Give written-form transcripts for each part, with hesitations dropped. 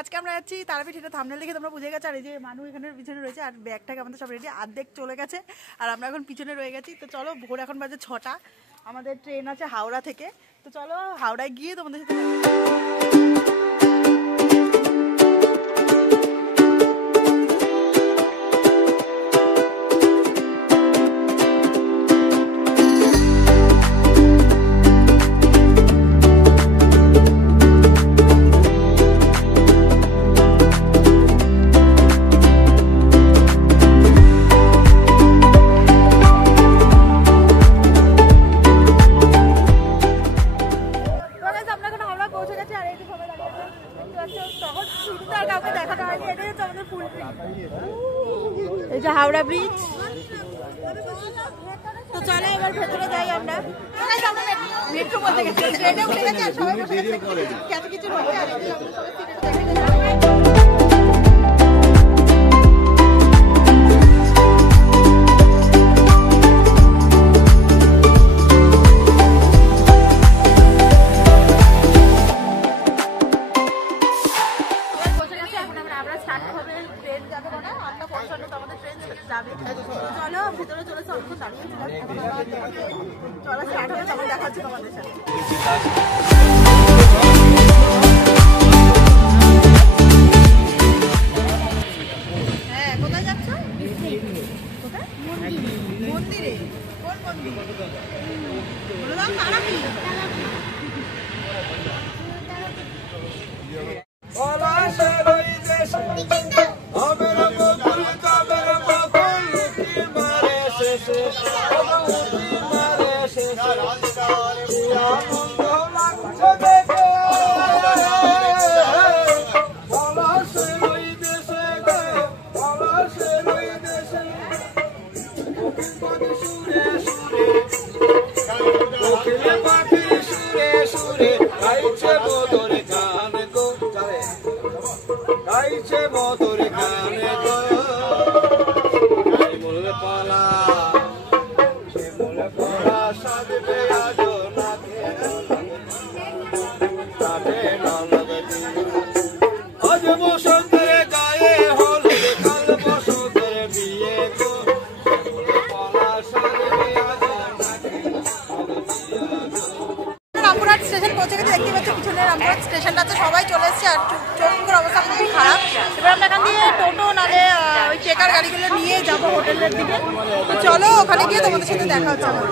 আজকে আমরা যাচ্ছি তারাপীঠ। এটা থাম্বনেল দেখে তোমরা বুঝে গেছো। আর এই যে মানুষ এখানে পিছনে রয়েছে, আর ব্যাগটাকে আমাদের সব রেডি, অর্ধেক চলে গেছে আর আমরা এখন পিছনে রয়ে গেছি। তো চলো, ভোর এখন বাজে 6টা, আমাদের ট্রেন আছে হাওড়া থেকে। তো চলো হাওড়ায় গিয়ে তোমাদের সাথে হাওড়া ব্রিজ। তো চলো এবার ভেতরে যাই আমরা। মেট্রো বলতে গেছি, ট্রেনে উঠে গেছে আর সবাই বসে গেছে, কত কিছু হচ্ছে। আর চলো ভিতরে চলে চলো স্টার্ট হবে, তখন দেখা হচ্ছে তোমাদের সাথে। হ্যাঁ, কোথায় যাচ্ছ? কোথায়? মন্দিরে। কোন মন্দির? তারাপীঠ। স্টেশন পৌঁছে গেছে, দেখতে পাচ্ছি পিছনে রামপুরহাট স্টেশনটা আছে, সবাই চলে এসেছে। আর চৌমুখের অবস্থা খুবই খারাপ। এবার আমরা এখান দিয়ে টোটো নালে ওই চেকার গাড়িগুলো নিয়ে যাবো হোটেলের দিকে। তো চলো ওখানে গিয়ে তোমাদের সাথে দেখা হচ্ছে আমার।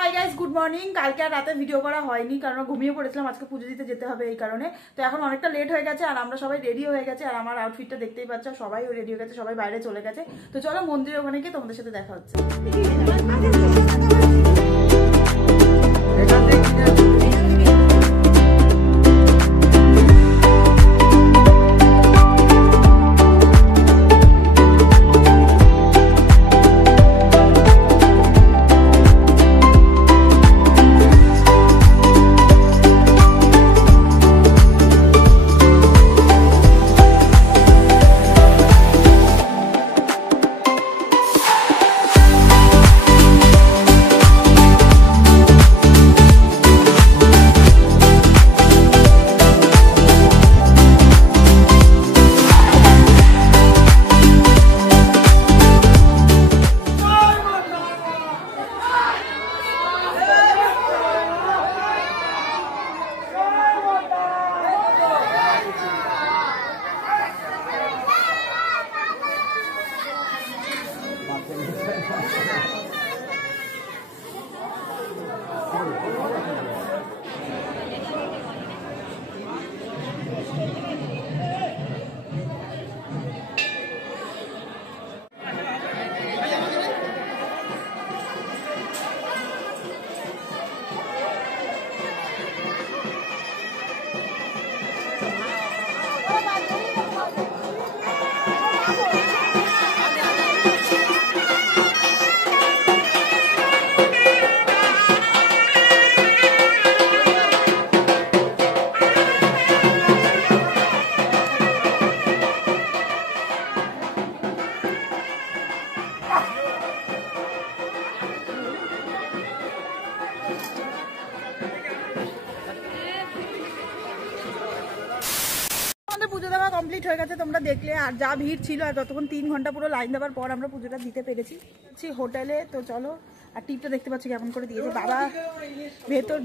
Hi guys, good morning. কালকে আর রাতে ভিডিও করা হয়নি কারণ ঘুমিয়ে পড়েছিলাম। আজকে পুজো দিতে যেতে হবে এই কারণে। তো এখন অনেকটা লেট হয়ে গেছে আর আমরা সবাই রেডি হয়ে গেছে। আর আমার আউটফিটটা দেখতেই পাচ্ছ, সবাই রেডি হয়ে গেছে, সবাই বাইরে চলে গেছে। তো চলো মন্দিরে ওখানে গিয়ে তোমাদের সাথে দেখা হচ্ছে। কমপ্লিট হয়ে গেছে, তোমরা দেখলে। আর যা ভিড় ছিল, আর যতক্ষণ 3 ঘন্টা পুরো লাইন দেওয়ার পর আমরা পুজোটা দিতে পেরেছি হোটেলে। তো চলো, আর টিপটা দেখতে পাচ্ছি কেমন করে দিয়েছে বাবা।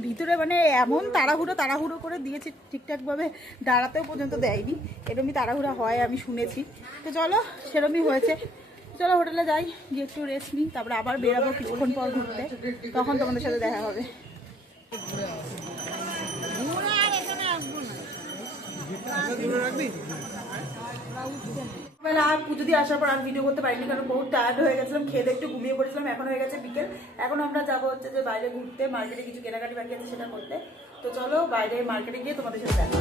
ভিতরে মানে এমন তাড়াহুড়ো করে দিয়েছে, ঠিকঠাকভাবে দাঁড়াতেও পর্যন্ত দেয়নি। এরমই তাড়াহুড়া হয় আমি শুনেছি। তো চলো, সেরমই হয়েছে। চলো হোটেলে যাই, গিয়ে একটু রেস্ট নিই, তারপরে আবার বেরাবো কিছুক্ষণ পর ঘুরতে। তখন তোমাদের সাথে দেখা হবে। পুজো দিয়ে আসার পর আর ভিডিও করতে পারিনি, কারণ বহুত টায়ার্ড হয়ে গেছিলাম, খেতে একটু ঘুমিয়ে পড়েছিলাম। এখন হয়ে গেছে বিকেল, এখন আমরা যাবো হচ্ছে যে বাইরে ঘুরতে, মার্কেটে কিছু কেনাকাটি বাকি আছে সেটা করতে। তো চলো বাইরে মার্কেটে গিয়ে তোমাদের সাথে দেখা।